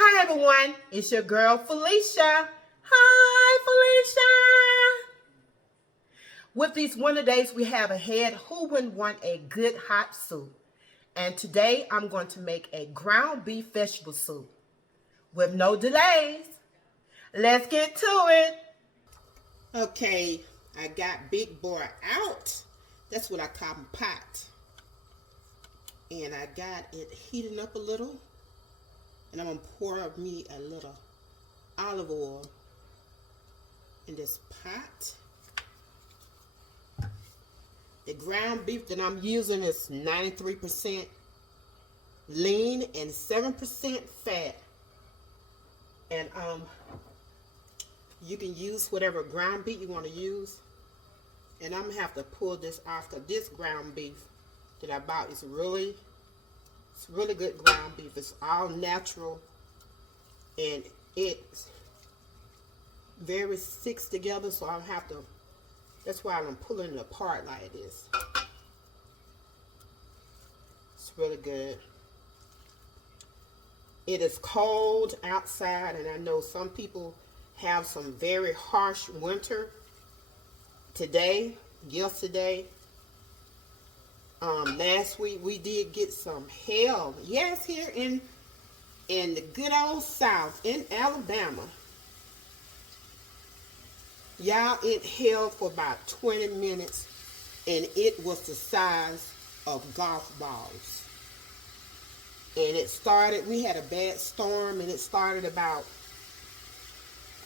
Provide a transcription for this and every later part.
Hi everyone, it's your girl Felicia. Hi Felicia. With these winter days we have ahead, who wouldn't want a good hot soup? And today I'm going to make a ground beef vegetable soup. With no delays, let's get to it. Okay, I got big boy out. That's what I call my pot. And I got it heating up a little. And I'm going to pour me a little olive oil in this pot. The ground beef that I'm using is 93% lean and 7% fat. And you can use whatever ground beef you want to use. And I'm gonna have to pull this off because this ground beef that I bought is really good ground beef. It's all natural and it's very sticks together, so I'll have to, that's why I'm pulling it apart like this. It's really good. It is cold outside, and I know some people have some very harsh winter today, yesterday. Last week we did get some hail. Yes, here in the good old South, in Alabama. Y'all, it hailed for about 20 minutes, and it was the size of golf balls. And it started, we had a bad storm, and it started about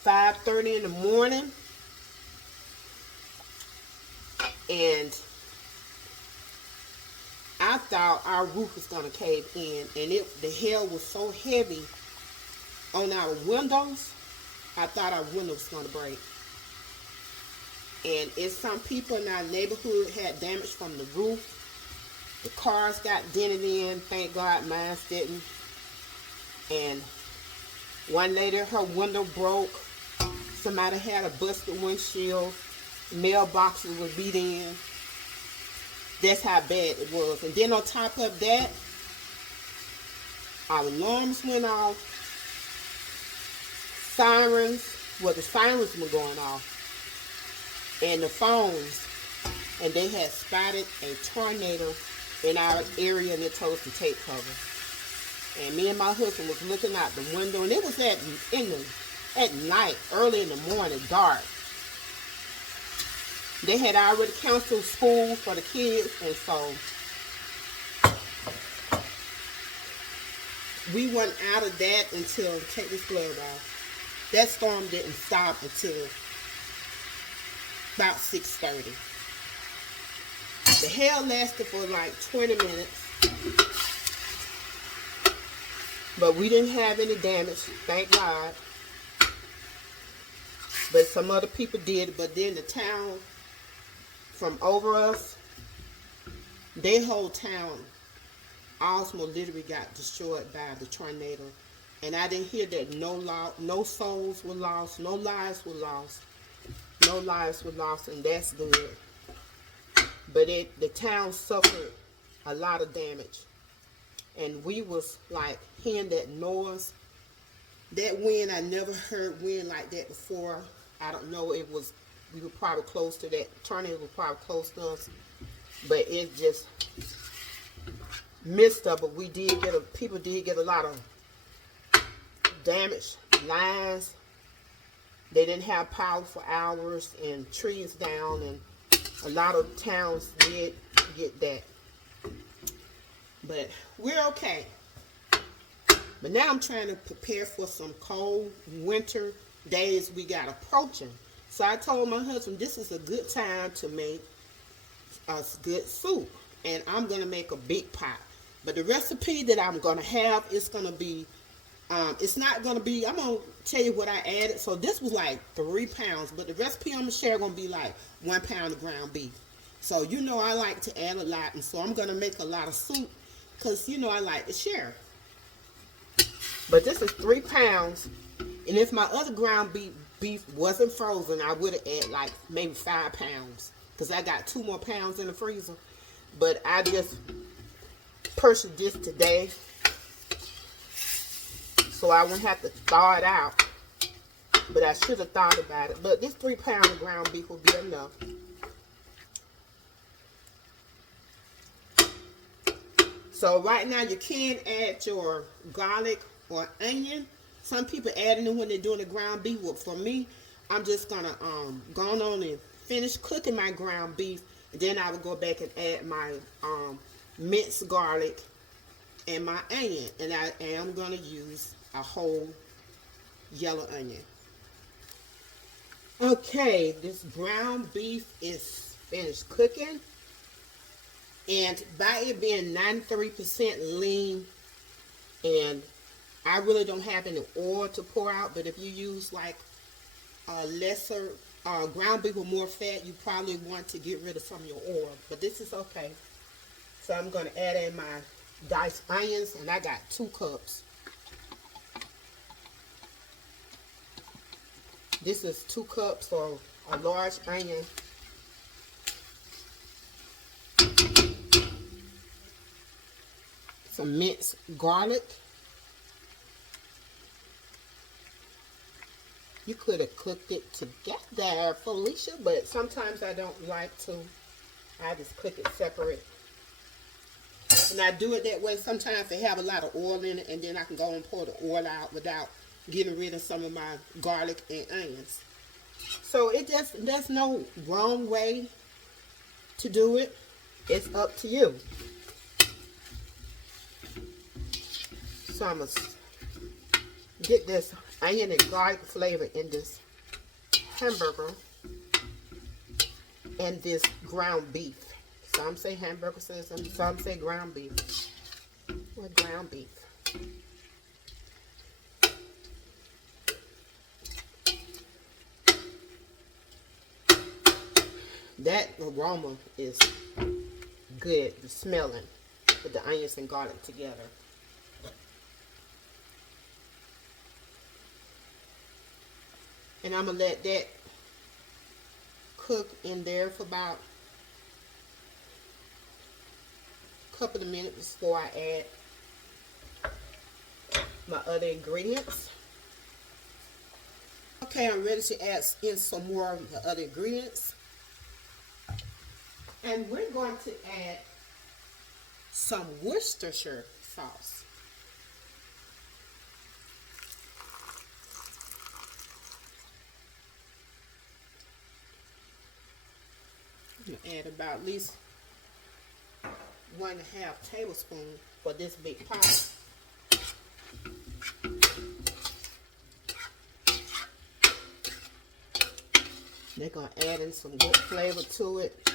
5:30 in the morning. And I thought our roof was going to cave in, and the hail was so heavy on our windows, I thought our windows was going to break. And it's some people in our neighborhood had damage from the roof. The cars got dented in. Thank God mine didn't. And one lady, her window broke. Somebody had a busted windshield. Mailboxes were beat in. That's how bad it was. And then on top of that, our alarms went off. Sirens, well, the sirens were going off. And the phones, and they had spotted a tornado in our area, and they told us to take cover. And me and my husband was looking out the window, and it was at night, early in the morning, dark. They had already canceled school for the kids, and so we went out of that until, take this glove off. That storm didn't stop until about 6:30. The hail lasted for like 20 minutes. But we didn't have any damage, thank God. But some other people did. But then the town from over us, their whole town almost literally got destroyed by the tornado. And I didn't hear that no souls were lost, no lives were lost. No lives were lost, and that's good. But the town suffered a lot of damage. And we was like hearing that noise. That wind, I never heard wind like that before. I don't know, we were probably close to that. Tornado was probably close to us. But it just missed us. But people did get a lot of damage. Lines. They didn't have power for hours, and trees down, and a lot of towns did get that. But we're okay. But now I'm trying to prepare for some cold winter days we got approaching. So I told my husband this is a good time to make a good soup. And I'm going to make a big pot. But the recipe that I'm going to have is going to be, it's not going to be, I'm going to tell you what I added. So this was like 3 pounds, but the recipe I'm going to share going to be like 1 pound of ground beef. So you know I like to add a lot, and so I'm going to make a lot of soup because you know I like to share. But this is 3 pounds, and if my other ground beef wasn't frozen, I would have added like maybe 5 pounds because I got 2 more pounds in the freezer. But I just purchased this today. so I won't have to thaw it out. But I should have thought about it. But this 3 pounds of ground beef will be enough. So right now you can add your garlic or onion. Some people add it when they're doing the ground beef. Well, for me, I'm just gonna go on and finish cooking my ground beef. And then I will go back and add my minced garlic and my onion. And I am gonna use a whole yellow onion. Okay, this ground beef is finished cooking. And by it being 93% lean, and I really don't have any oil to pour out, but if you use like a lesser ground beef with more fat, you probably want to get rid of some of your oil. But this is okay. So I'm going to add in my diced onions, and I got 2 cups. This is 2 cups for a large onion. Some minced garlic. You could have cooked it together, Felicia, but sometimes I don't like to. I just cook it separate. And I do it that way. Sometimes they have a lot of oil in it, and then I can go and pour the oil out without getting rid of some of my garlic and onions. So there's no wrong way to do it. It's up to you. So I'm going to get this onion and garlic flavor in this hamburger and this ground beef. Some say hamburger, some say ground beef. Or ground beef. That aroma is good, the smelling with the onions and garlic together. And I'm going to let that cook in there for about a couple of minutes before I add my other ingredients. Okay, I'm ready to add in some more of the other ingredients. And we're going to add some Worcestershire sauce. I'm going to add about at least 1.5 tablespoons for this big pot. They're going to add in some good flavor to it.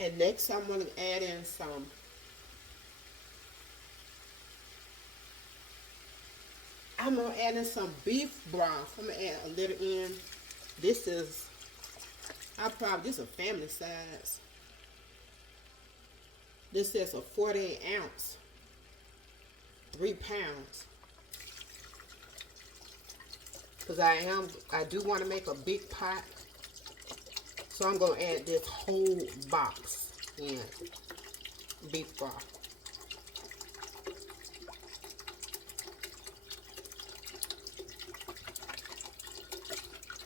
And next I'm going to add in some beef broth. I'm going to add a little in. This is a family size. This is a 48 ounce, 3 pounds. Because I do want to make a big pot. So I'm going to add this whole box in beef broth.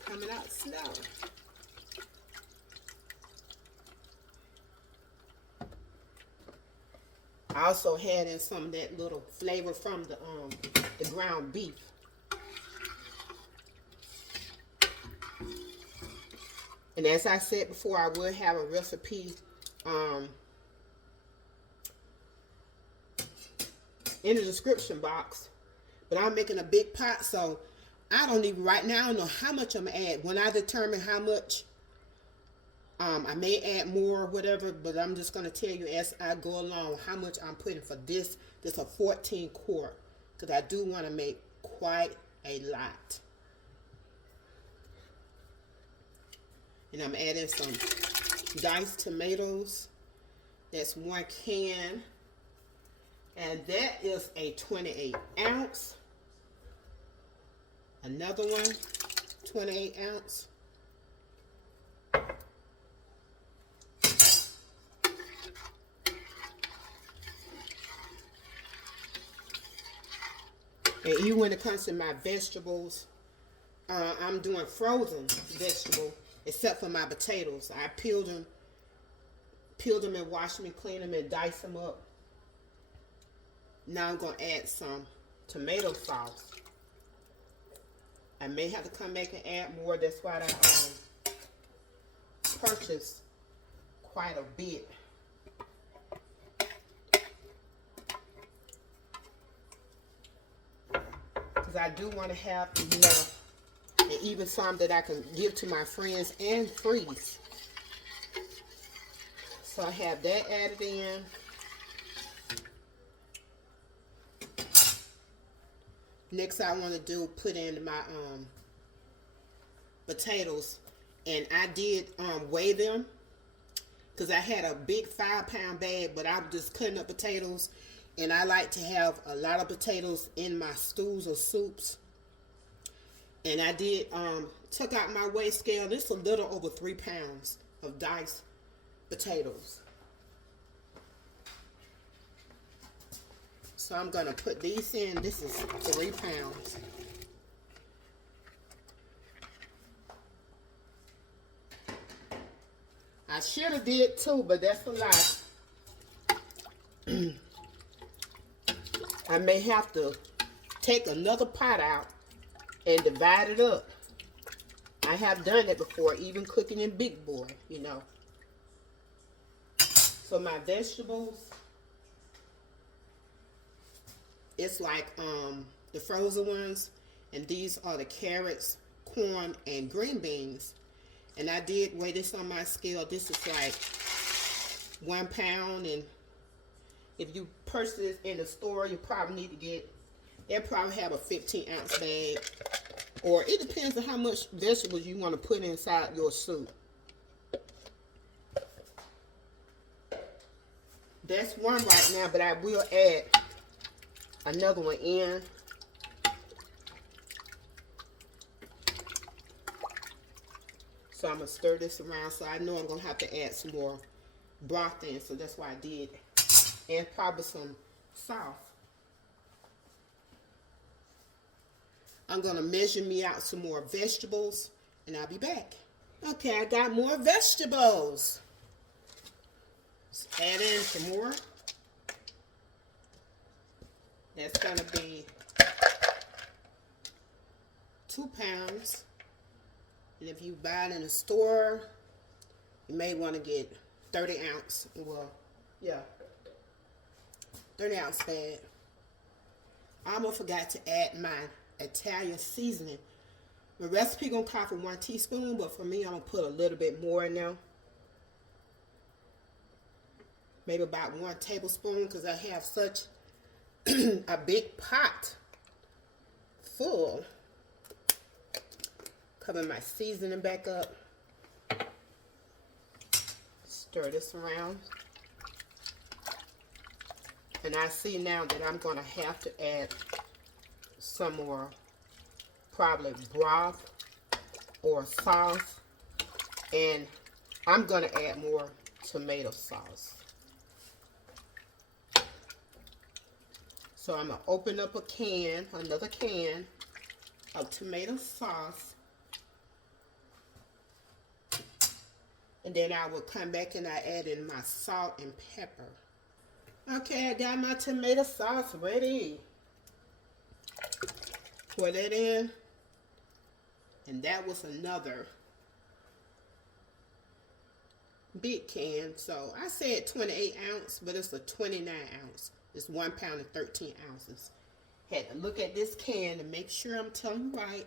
Coming out slow. I also had in some of that little flavor from the ground beef. And as I said before, I will have a recipe in the description box. But I'm making a big pot, so I don't even right now know how much I'm going to add. When I determine how much, I may add more or whatever, but I'm just going to tell you as I go along how much I'm putting for this. This is a 14 quart, because I do want to make quite a lot. And I'm adding some diced tomatoes. That's 1 can. And that is a 28 ounce. Another one, 28 ounce. And even when it comes to my vegetables, I'm doing frozen vegetable, except for my potatoes. I peeled them and washed them and cleaned them and diced them up. Now I'm going to add some tomato sauce. I may have to come back and add more. That's why I purchased quite a bit. Because I do want to have enough, and even some that I can give to my friends and freeze. So I have that added in. Next I want to do, put in my potatoes. And I did weigh them, because I had a big 5-pound bag, but I was just cutting up potatoes. And I like to have a lot of potatoes in my stews or soups. And I did took out my weigh scale. This is a little over 3 pounds of diced potatoes. So I'm going to put these in. This is 3 pounds. I should have did 2, but that's a lot. I may have to take another pot out and divide it up. I have done that before, even cooking in Big Boy, you know. So my vegetables, it's like the frozen ones, and these are the carrots, corn, and green beans. And I did weigh this on my scale. This is like 1 pound, and if you purchase this in the store, you probably need to get, they'll probably have a 15-ounce bag, or it depends on how much vegetables you want to put inside your soup. That's one right now, but I will add another one in. So I'm going to stir this around. So I know I'm going to have to add some more broth in. So that's why I did. And probably some sauce. I'm going to measure me out some more vegetables. And I'll be back. Okay, I got more vegetables. Let's add in some more. That's going to be 2 pounds. And if you buy it in a store, you may want to get 30 ounce. Well, yeah, 30 ounce bag. I almost forgot to add my Italian seasoning. The recipe gonna call for 1 teaspoon, but for me, I'm gonna put a little bit more in there. Maybe about 1 tablespoon, because I have such a big pot full. Cover my seasoning back up. Stir this around. And I see now that I'm going to have to add some more, probably broth or sauce. And I'm going to add more tomato sauce. So I'm going to open up a can, another can of tomato sauce. And then I will come back and I add in my salt and pepper. Okay, I got my tomato sauce ready. Pour that in. And that was another big can. So I said 28 ounce, but it's a 29 ounce. It's 1 pound and 13 ounces. Had to look at this can to make sure I'm telling you right.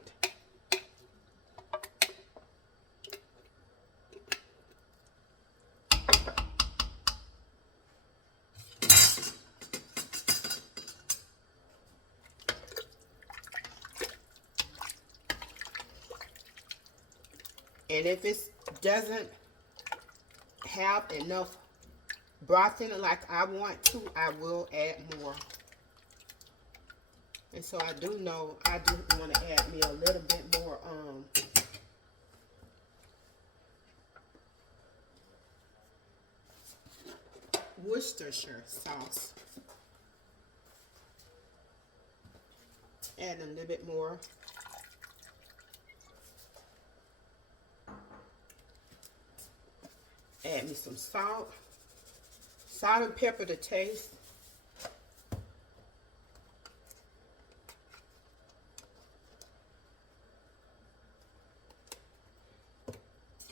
And if it doesn't have enough broth in it like I want to, I will add more. And so I do know I do want to add me a little bit more Worcestershire sauce. Add a little bit more. Add me some salt. Salt and pepper to taste.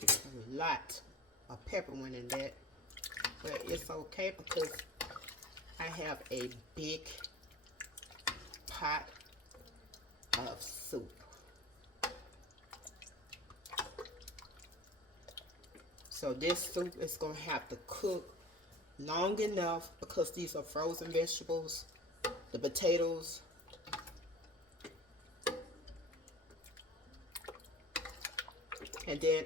A lot of pepper went in that, but it's okay because I have a big pot of soup. So this soup is going to have to cook long enough because these are frozen vegetables, the potatoes. And then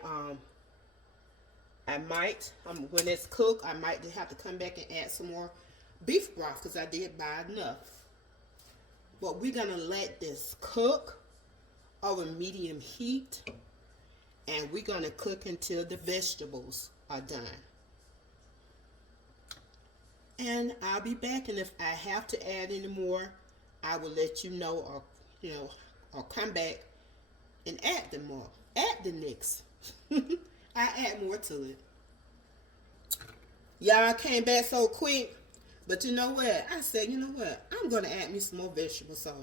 I might, when it's cooked, I might have to come back and add some more beef broth because I did buy enough. But we're going to let this cook over medium heat. And we're going to cook until the vegetables are done. And I'll be back. And if I have to add any more, I will let you know, or or come back and add them more. Add the next. I add more to it. Y'all came back so quick. But you know what? I said, you know what? I'm going to add me some more vegetables. So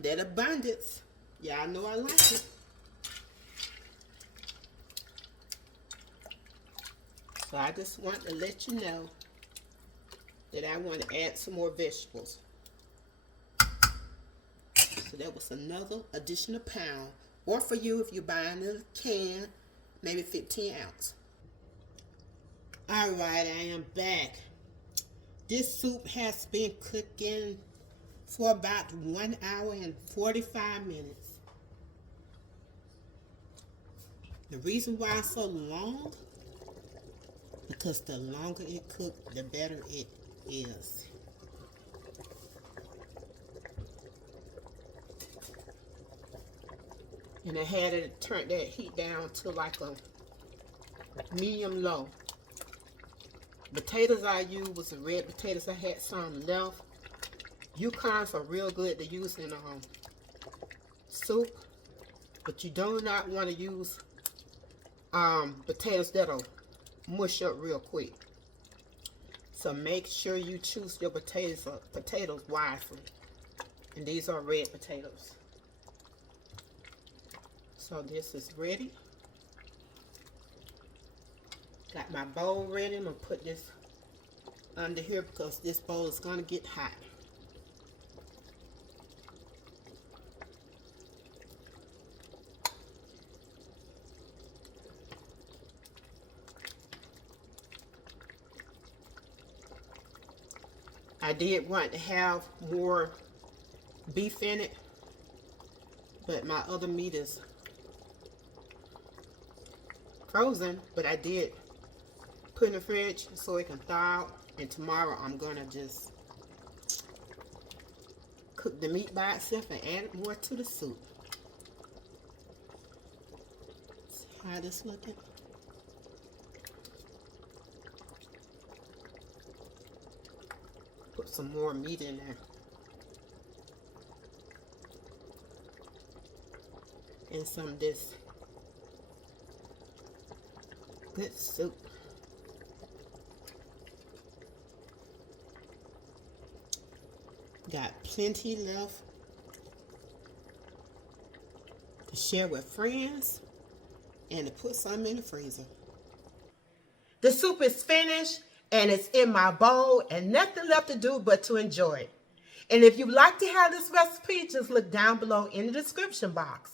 that abundance. Y'all know I like it. So I just want to let you know that I want to add some more vegetables. So that was another additional pound. Or for you if you're buying a can, maybe 15 ounce. Alright, I am back. This soup has been cooking for about 1 hour and 45 minutes. The reason why it's so long, because the longer it cooks, the better it is. And I had to turn that heat down to like a medium low. Potatoes I used was the red potatoes. I had some left. Yukons are real good to use in soup, but you do not want to use potatoes that'll mush up real quick. So make sure you choose your potatoes wisely. And these are red potatoes. So this is ready. Got my bowl ready. I'm going to put this under here because this bowl is going to get hot. I did want to have more beef in it, but my other meat is frozen, but I did put in the fridge so it can thaw out, and tomorrow I'm gonna just cook the meat by itself and add more to the soup. See how this looking? Put some more meat in there. And some of this good soup. Got plenty left to share with friends and to put some in the freezer. The soup is finished and it's in my bowl and nothing left to do but to enjoy it. And if you'd like to have this recipe, just look down below in the description box.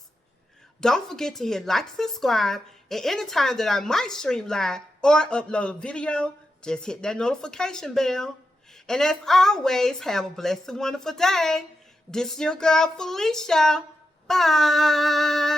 Don't forget to hit like and subscribe, and anytime that I might stream live or upload a video, just hit that notification bell. And as always, have a blessed and wonderful day. This is your girl, Felicia. Bye.